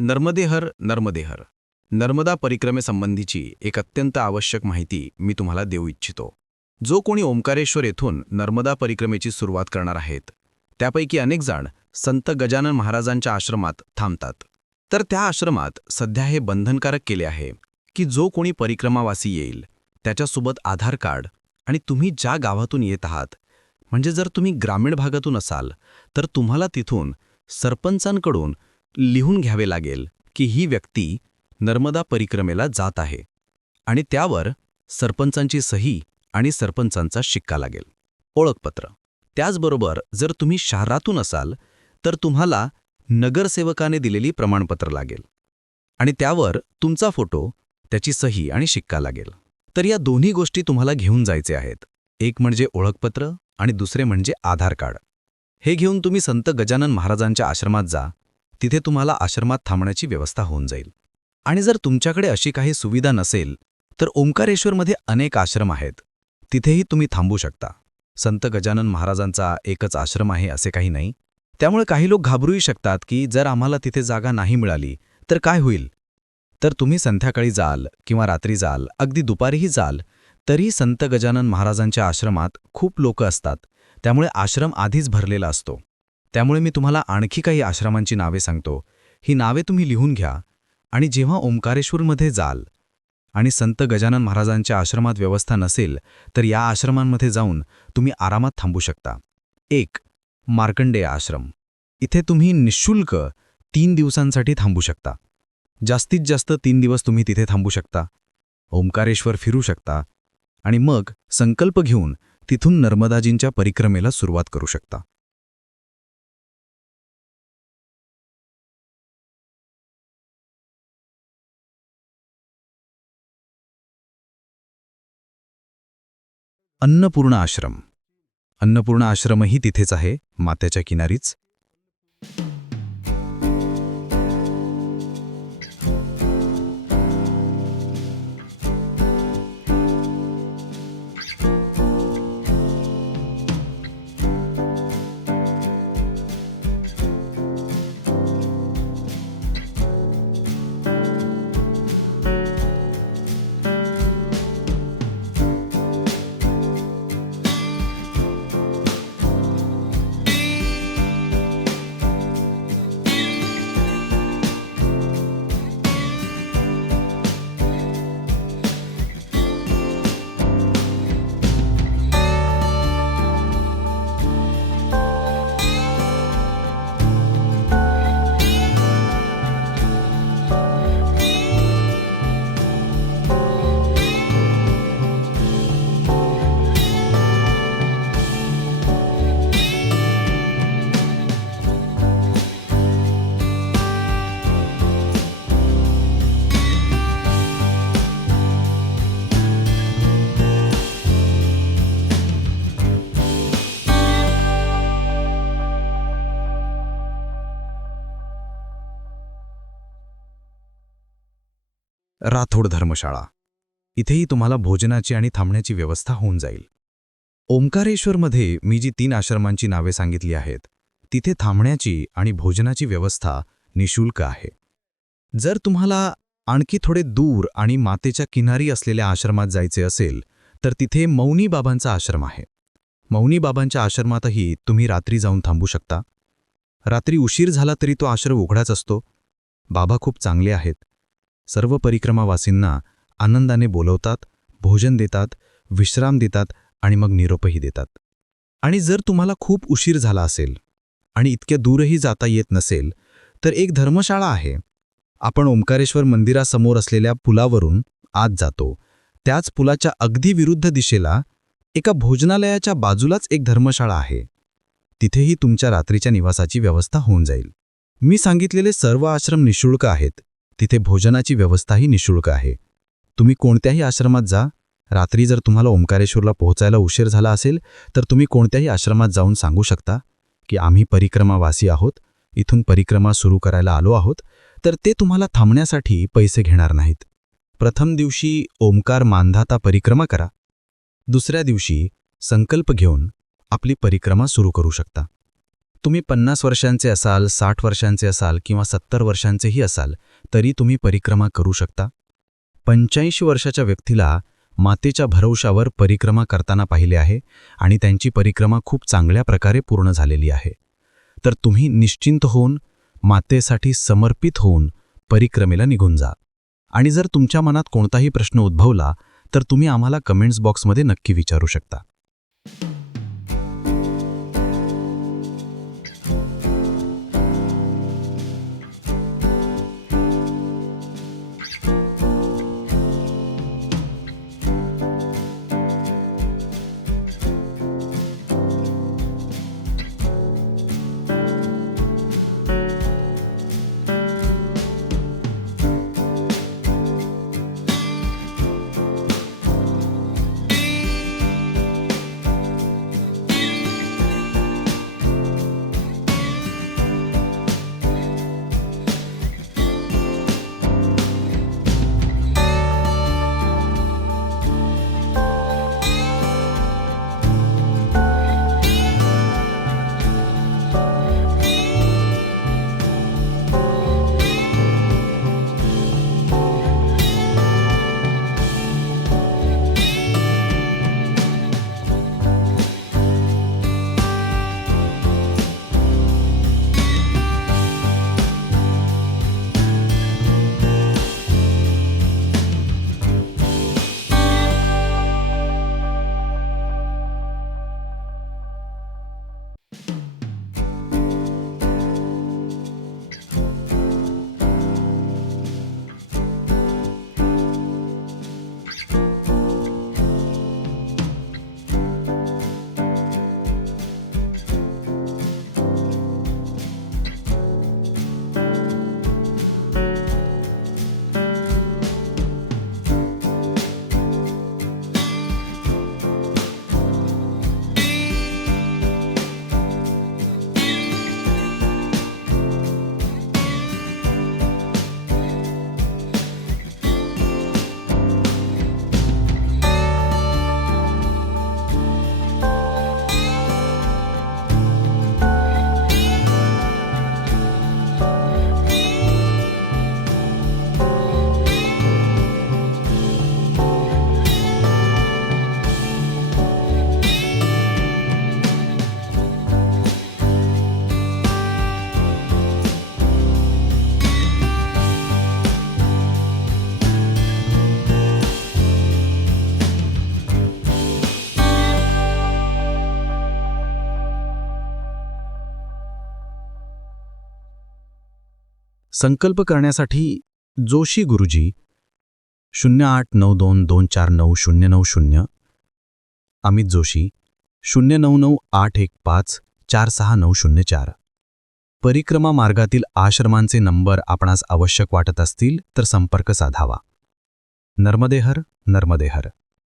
नर्मदेहर नर्मदेहर. नर्मदा परिक्रमेसंबंधीची एक अत्यंत आवश्यक माहिती मी तुम्हाला देऊ इच्छितो. जो कोणी ओंकारेश्वर येथून नर्मदा परिक्रमेची सुरुवात करणार आहेत त्यापैकी अनेक जण संत गजानन महाराजांच्या आश्रमात थांबतात. तर त्या आश्रमात सध्या हे बंधनकारक केले आहे की जो कोणी परिक्रमावासी येईल त्याच्यासोबत आधार कार्ड आणि तुम्ही ज्या गावातून येत आहात म्हणजे जर तुम्ही ग्रामीण भागातून असाल तर तुम्हाला तिथून सरपंचांकडून लिहून घ्यावे लागेल की ही व्यक्ती नर्मदा परिक्रमेला जात आहे आणि त्यावर सरपंचांची सही आणि सरपंचांचा शिक्का लागेल. ओळखपत्र. त्याचबरोबर जर तुम्ही शहरातून असाल तर तुम्हाला नगरसेवकाने दिलेली प्रमाणपत्र लागेल आणि त्यावर तुमचा फोटो त्याची सही आणि शिक्का लागेल. तर या दोन्ही गोष्टी तुम्हाला घेऊन जायचे आहेत. एक म्हणजे ओळखपत्र आणि दुसरे म्हणजे आधार कार्ड. हे घेऊन तुम्ही संत गजानन महाराजांच्या आश्रमात जा तिथे तुम्हाला आश्रमात थांबण्याची व्यवस्था होऊन जाईल. आणि जर तुमच्याकडे अशी काही सुविधा नसेल तर ओंकारेश्वरमध्ये अनेक आश्रम आहेत. तिथेही तुम्ही थांबू शकता. संत गजानन महाराजांचा एकच आश्रम आहे असे काही नाही. त्यामुळे काही लोक घाबरूही शकतात की जर आम्हाला तिथे जागा नाही मिळाली तर काय होईल? तर तुम्ही संध्याकाळी जाल किंवा रात्री जाल अगदी दुपारीही जाल तरी संत गजानन महाराजांच्या आश्रमात खूप लोक असतात. त्यामुळे आश्रम आधीच भरलेला असतो. त्यामुळे मी तुम्हाला आणखी काही आश्रमांची नावे सांगतो. ही नावे तुम्ही लिहून घ्या आणि जेव्हा ओंकारेश्वरमध्ये जाल आणि संत गजानन महाराजांच्या आश्रमात व्यवस्था नसेल तर या आश्रमांमध्ये जाऊन तुम्ही आरामात थांबू शकता. एक मार्कंडेय आश्रम. इथे तुम्ही निशुल्क तीन दिवसांसाठी थांबू शकता. जास्तीत जास्त तीन दिवस तुम्ही तिथे थांबू शकता. ओंकारेश्वर फिरू शकता आणि मग संकल्प घेऊन तिथून नर्मदाजींच्या परिक्रमेला सुरुवात करू शकता. अन्नपूर्ण आश्रम. अन्नपूर्ण आश्रमही तिथेच आहे मात्याच्या किनारीच. राथोड धर्मशाळा. इथेही तुम्हाला भोजनाची आणि थांबण्याची व्यवस्था होऊन जाईल. ओंकारेश्वरमध्ये मी जी तीन आश्रमांची नावे सांगितली आहेत तिथे थांबण्याची आणि भोजनाची व्यवस्था निशुल्क आहे. जर तुम्हाला आणखी थोडे दूर आणि मातेच्या किनारी असलेल्या आश्रमात जायचे असेल तर तिथे मौनी बाबांचा आश्रम आहे. मौनी बाबांच्या आश्रमातही तुम्ही रात्री जाऊन थांबू शकता. रात्री उशीर झाला तरी तो आश्रम उघडाच असतो. बाबा खूप चांगले आहेत. सर्व परिक्रमावासींना आनंदाने बोलवतात भोजन देतात विश्राम देतात आणि मग निरोपही देतात. आणि जर तुम्हाला खूप उशीर झाला असेल आणि इतक्या दूरही जाता येत नसेल तर एक धर्मशाळा आहे. आपण ओंकारेश्वर मंदिरासमोर असलेल्या पुलावरून आत जातो. त्याच पुलाच्या अगदी विरुद्ध दिशेला एका भोजनालयाच्या बाजूलाच एक धर्मशाळा आहे. तिथेही तुमच्या रात्रीच्या निवासाची व्यवस्था होऊन जाईल. मी सांगितलेले सर्व आश्रम निशुल्क आहेत. तिथे भोजनाची व्यवस्थाही निशुल्क आहे. तुम्ही कोणत्याही आश्रमात जा. रात्री जर तुम्हाला ओंकारेश्वरला पोहोचायला उशीर झाला असेल तर तुम्ही कोणत्याही आश्रमात जाऊन सांगू शकता की आम्ही परिक्रमावासी आहोत इथून परिक्रमा सुरू करायला आलो आहोत तर ते तुम्हाला थांबण्यासाठी पैसे घेणार नाहीत. प्रथम दिवशी ओंकार मानधाता परिक्रमा करा. दुसऱ्या दिवशी संकल्प घेऊन आपली परिक्रमा सुरू करू शकता. तुम्ही पन्नास वर्षांचे असाल साठ वर्षांचे असाल किंवा सत्तर वर्षांचेही असाल तरी तुम्ही परिक्रमा करू शकता. पंच्याऐंशी वर्षाच्या व्यक्तीला मातेच्या भरवशावर परिक्रमा करताना पाहिले आहे आणि त्यांची परिक्रमा खूप चांगल्या प्रकारे पूर्ण झालेली आहे. तर तुम्ही निश्चिंत होऊन मातेसाठी समर्पित होऊन परिक्रमेला निघून जा. आणि जर तुमच्या मनात कोणताही प्रश्न उद्भवला तर तुम्ही आम्हाला कमेंट्स बॉक्समध्ये नक्की विचारू शकता. संकल्प करण्यासाठी जोशी गुरुजी शून्य आठ नऊ दोन दोन चार नऊ शून्य नऊ शून्य अमित जोशी शून्य नऊ नऊ आठ एक पाच चार सहा नऊ शून्य चार. परिक्रमा मार्गातील आश्रमांचे नंबर आपणास आवश्यक वाटत असतील तर संपर्क साधावा. नर्मदेहर नर्मदेहर.